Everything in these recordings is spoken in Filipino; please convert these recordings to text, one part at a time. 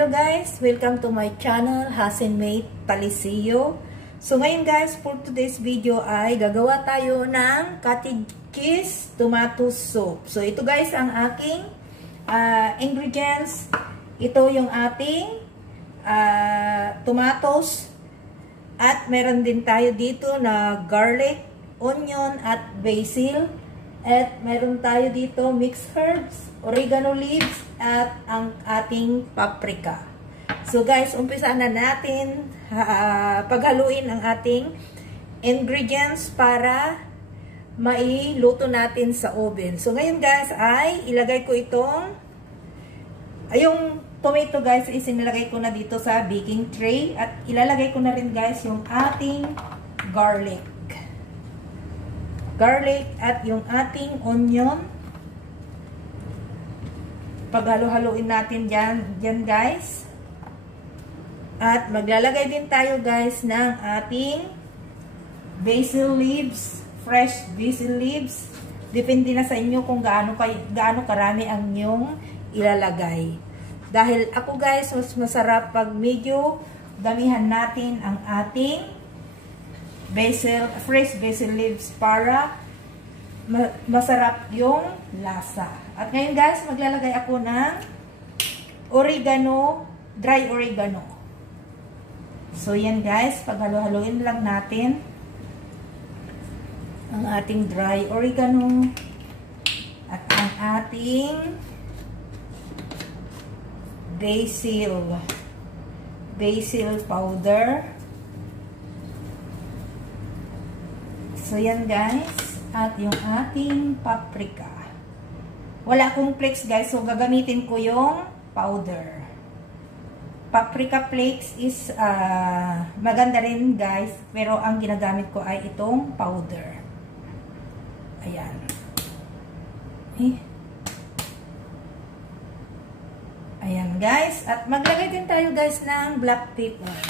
hello guys! Welcome to my channel, Hasenmate Talisio. So ngayon guys, for today's video ay gagawa tayo ng cottage cheese tomato soup. So ito guys ang aking ingredients. Ito yung ating tomatoes. At meron din tayo dito na garlic, onion at basil. At meron tayo dito mixed herbs, oregano leaves, at ang ating paprika. So guys, umpisa na natin paghaluin ang ating ingredients para mailuto natin sa oven. So ngayon guys ay ilagay ko itong yung tomato guys is inilagay ko na dito sa baking tray at ilalagay ko na rin guys yung ating garlic at yung ating onion. Paghalo-haloin natin dyan guys. At maglalagay din tayo guys ng ating basil leaves, fresh basil leaves. Depende na sa inyo kung gaano karami ang inyong ilalagay. Dahil ako guys, mas masarap pag medyo damihan natin ang ating fresh basil leaves para masarap yung lasa. At ngayon guys, maglalagay ako ng oregano, dry oregano. So yan guys, paghalo-haloin lang natin ang ating dry oregano at ang ating basil powder. So yan guys, at yung ating paprika. Wala akong flakes guys, so gagamitin ko yung powder. Paprika flakes is maganda rin guys, pero ang ginagamit ko ay itong powder. Ayan. Ayan guys, at maglagay din tayo guys ng black pepper.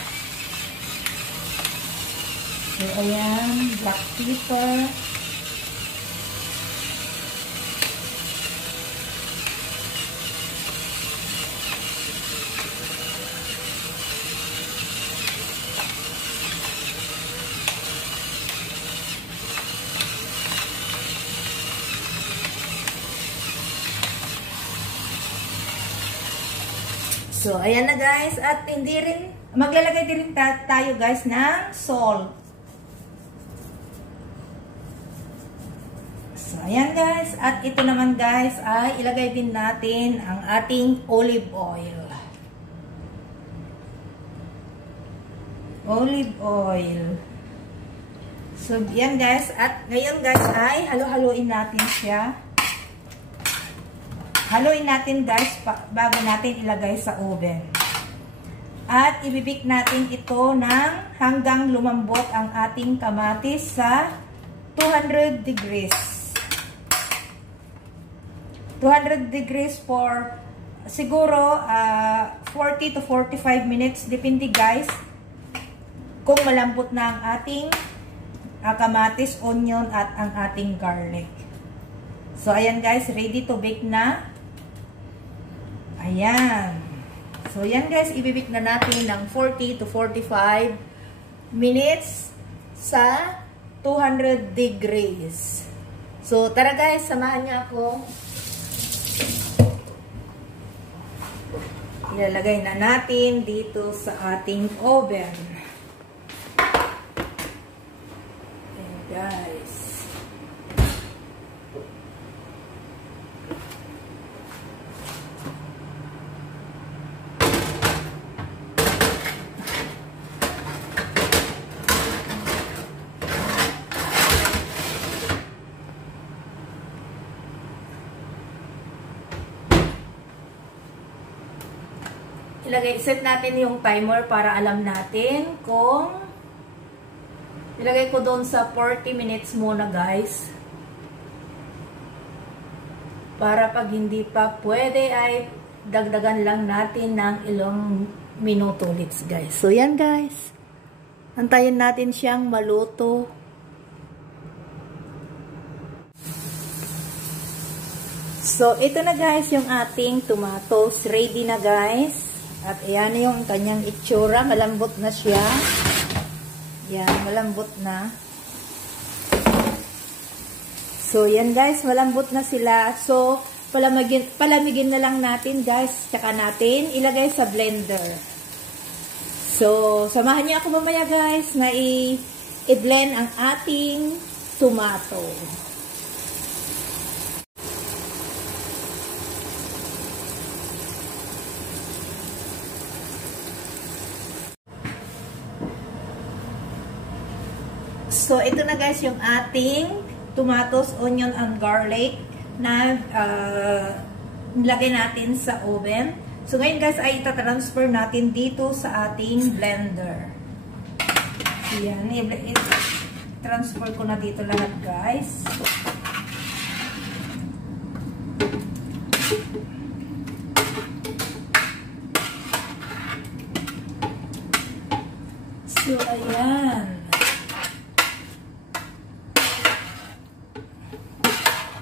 So, ayan, black pepper. So, ayan na guys, at maglalagay din tayo guys ng salt. So, ayan guys, at ito naman guys ay ilagay din natin ang ating olive oil. So, ayan guys, at ngayon guys ay halo-haloin natin siya. Haluin natin guys bago natin ilagay sa oven. At ibibik natin ito hanggang lumambot ang ating kamatis sa 200 degrees. 200 degrees for siguro 40 to 45 minutes. Depende guys kung malambot na ang ating kamatis, onion at ang ating garlic. So ayan guys, ready to bake na. Ayan. So, yan guys, ibibik na natin ng 40 to 45 minutes sa 200 degrees. So, tara guys, samahan niyo ako. Ilalagay na natin dito sa ating oven. Ayan guys. Set natin yung timer para alam natin kung ilagay ko doon sa 40 minutes muna guys. Para pag hindi pa pwede ay dagdagan lang natin ng ilang minuto ulit guys. So yan guys. Antayin natin siyang maluto. So, ito na guys yung ating tomatoes. Ready na guys. At ayan yung kanyang itsura. Malambot na siya. Yan, malambot na. So, yan guys, malambot na sila. So, palamigin na lang natin guys. Tsaka natin ilagay sa blender. So, samahan niyo ako mamaya guys na i-blend ang ating tomato. So, ito na guys yung ating tomatoes, onion, and garlic na nilagay natin sa oven. So, ngayon guys ay itatransfer natin dito sa ating blender. Yan, i-transfer ko na dito lahat guys. So, ayan.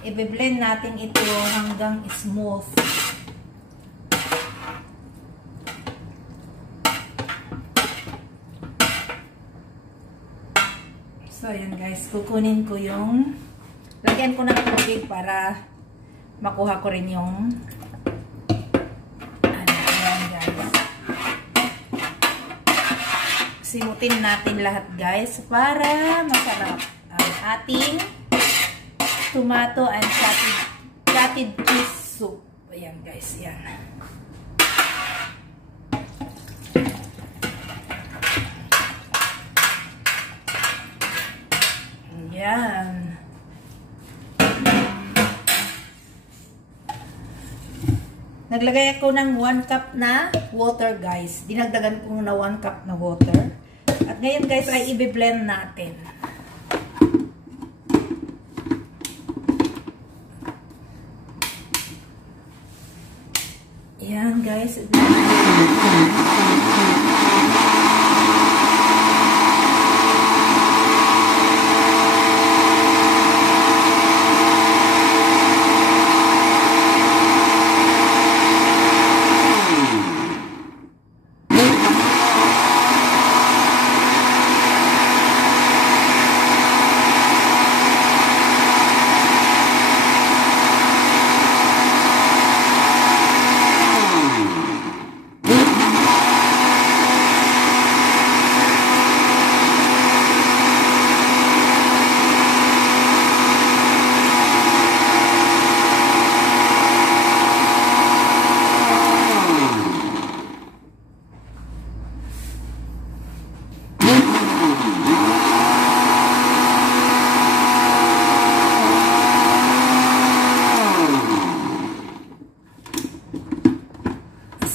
I-blend natin ito hanggang smooth. So, ayan guys. Kukunin ko yung lagyan ko ng tubig para makuha ko rin yung ayan guys. Simutin natin lahat guys para masarap ang ating tomato and cottage cheese soup. Ayan guys, yan. Ayan. Naglagay ako ng 1 cup na water guys. Dinagdagan ko na 1 cup na water. At ngayon guys ay i-blend natin. Yan guys.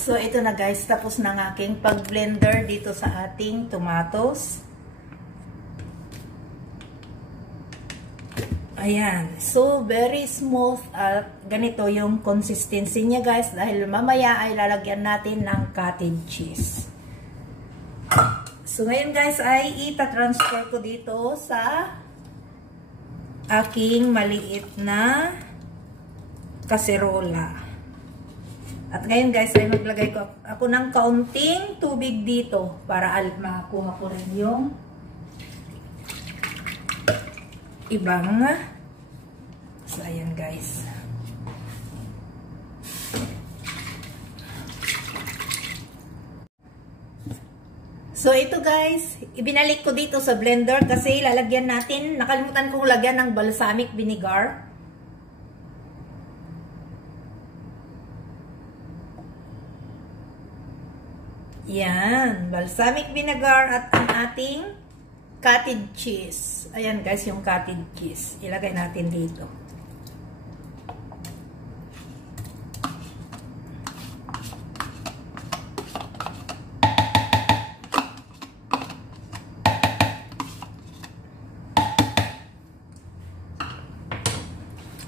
So, ito na guys. Tapos na ng aking pag-blender dito sa ating tomatoes. Ayan. So, very smooth at ganito yung consistency niya guys. Dahil mamaya ay lalagyan natin ng cottage cheese. So, ngayon guys ay ita-transfer ko dito sa aking maliit na kaserola. At ngayon guys ay maglagay ko ako ng kaunting tubig dito para makuha ko rin yung ibang. So ayan guys. So ito guys, ibinalik ko dito sa blender kasi lalagyan natin, nakalimutan kong lagyan ng balsamic vinegar. Yan, balsamic vinegar at ang ating cottage cheese. Ayan guys, yung cottage cheese. Ilagay natin dito.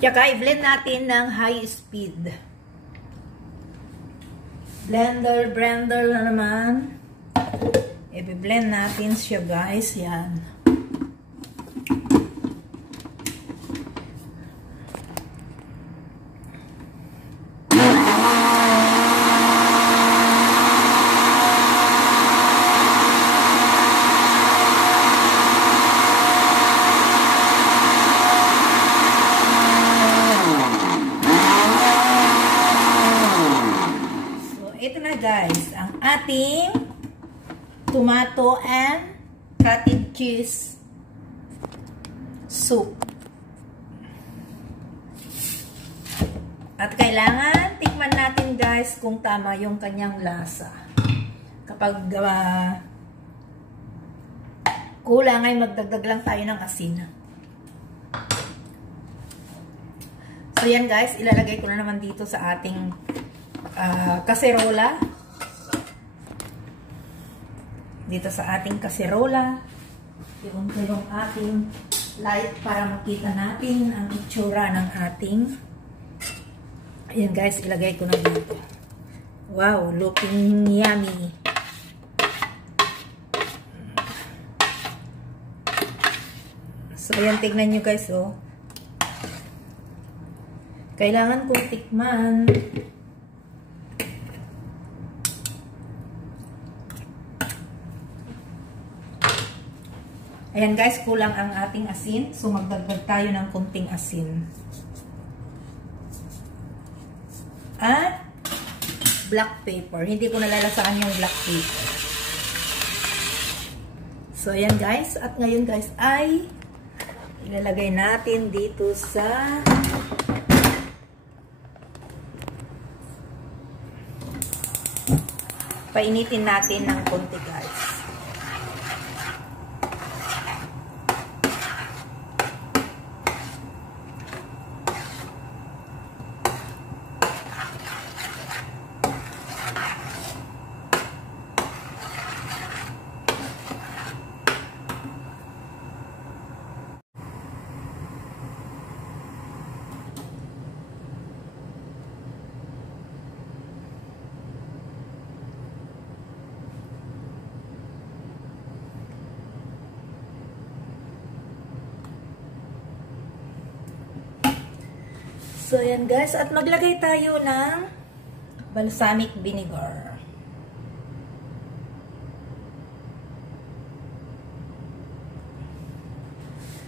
Tsaka i-blend natin ng high speed. Blender na naman. I-blend natin siya guys. Yan. ating tomato and cottage cheese soup. At kailangan tikman natin guys kung tama yung kanyang lasa. Kapag kulang ay magdagdag lang tayo ng asin. So yan guys, ilalagay ko na naman dito sa ating kaserola. Dito sa ating kaserola. Iyon ko yung ating light para makita natin ang itsura ng ating. Ayan guys, ilagay ko na dito. Wow, looking yummy. So ayan, tignan nyo guys, oh. Kailangan kong tikman. Ayan guys, kulang ang ating asin. So magdagdag tayo ng konting asin. At black pepper. Hindi ko nalalasaan yung black pepper. So ayan guys. At ngayon guys ay ilalagay natin dito sa painitin natin ng konti guys. So, ayan guys. At maglagay tayo ng balsamic vinegar.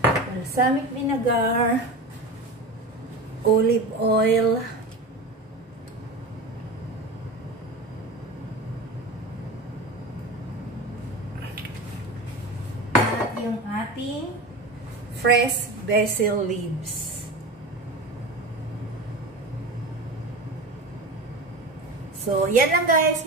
Balsamic vinegar, olive oil, at yung ating fresh basil leaves. So, yan lang guys.